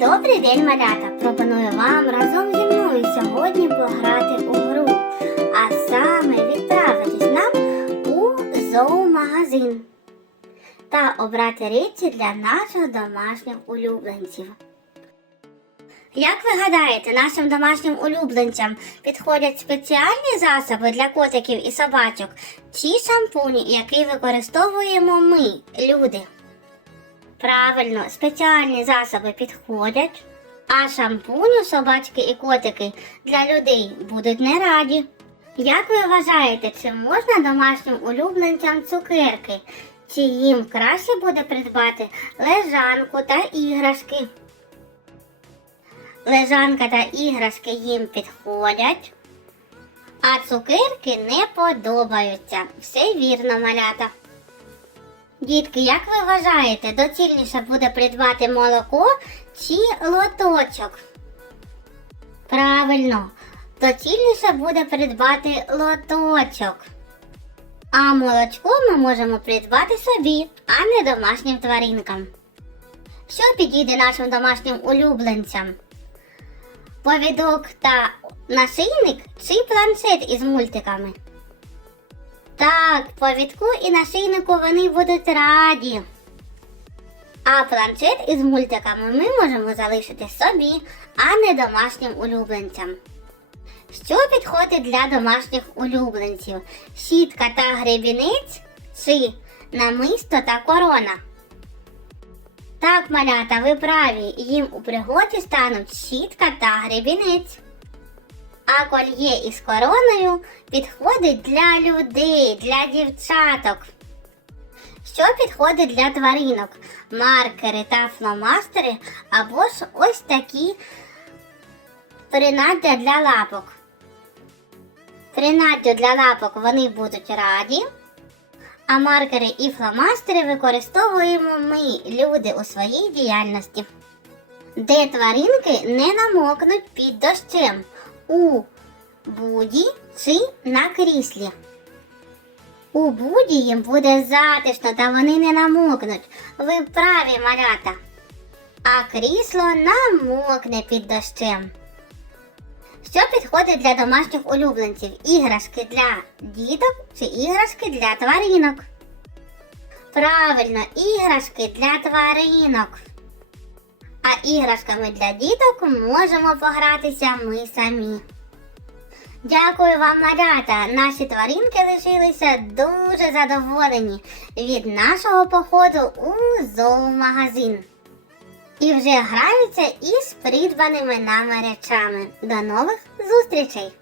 Добрий день, малята! Пропоную вам разом зі мною сьогодні пограти у гру, а саме відправитись нам у зоомагазин та обрати речі для наших домашніх улюбленців. Як ви гадаєте, нашим домашнім улюбленцям підходять спеціальні засоби для котиків і собачок чи шампуні, які використовуємо ми, люди? Правильно, спеціальні засоби підходять, а шампуню собачки і котики для людей будуть не раді. Як ви вважаєте, чи можна домашнім улюбленцям цукерки? Чи їм краще буде придбати лежанку та іграшки? Лежанка та іграшки їм підходять, а цукерки не подобаються. Все вірно, малята. Дітки, як ви вважаєте, доцільніше буде придбати молоко чи лоточок? Правильно, доцільніше буде придбати лоточок. А молочко ми можемо придбати собі, а не домашнім тваринкам. Що підійде нашим домашнім улюбленцям? Повідок та нашийник чи планшет із мультиками? Так, повідку і нашийнику вони будуть раді. А планшет із мультиками ми можемо залишити собі, а не домашнім улюбленцям. Що підходить для домашніх улюбленців? Щітка та гребінець чи намисто та корона? Так, малята, ви праві, їм у пригоді стануть щітка та гребінець. А кольє із короною підходить для людей, для дівчаток. Що підходить для тваринок? Маркери та фломастери або ж ось такі принаддя для лапок. Принаддя для лапок вони будуть раді, а маркери і фломастери використовуємо ми, люди, у своїй діяльності. Де тваринки не намокнуть під дощем у буді чи на кріслі. У буді їм буде затишно та вони не намокнуть. Ви праві малята. А крісло намокне під дощем. Що підходить для домашніх улюбленців? Іграшки для діток чи іграшки для тваринок? Правильно, іграшки для тваринок. А іграшками для діток можемо погратися ми самі. Дякую вам, малята! Наші тваринки лишилися дуже задоволені від нашого походу у зоомагазин. І вже граються із придбаними нами речами. До нових зустрічей!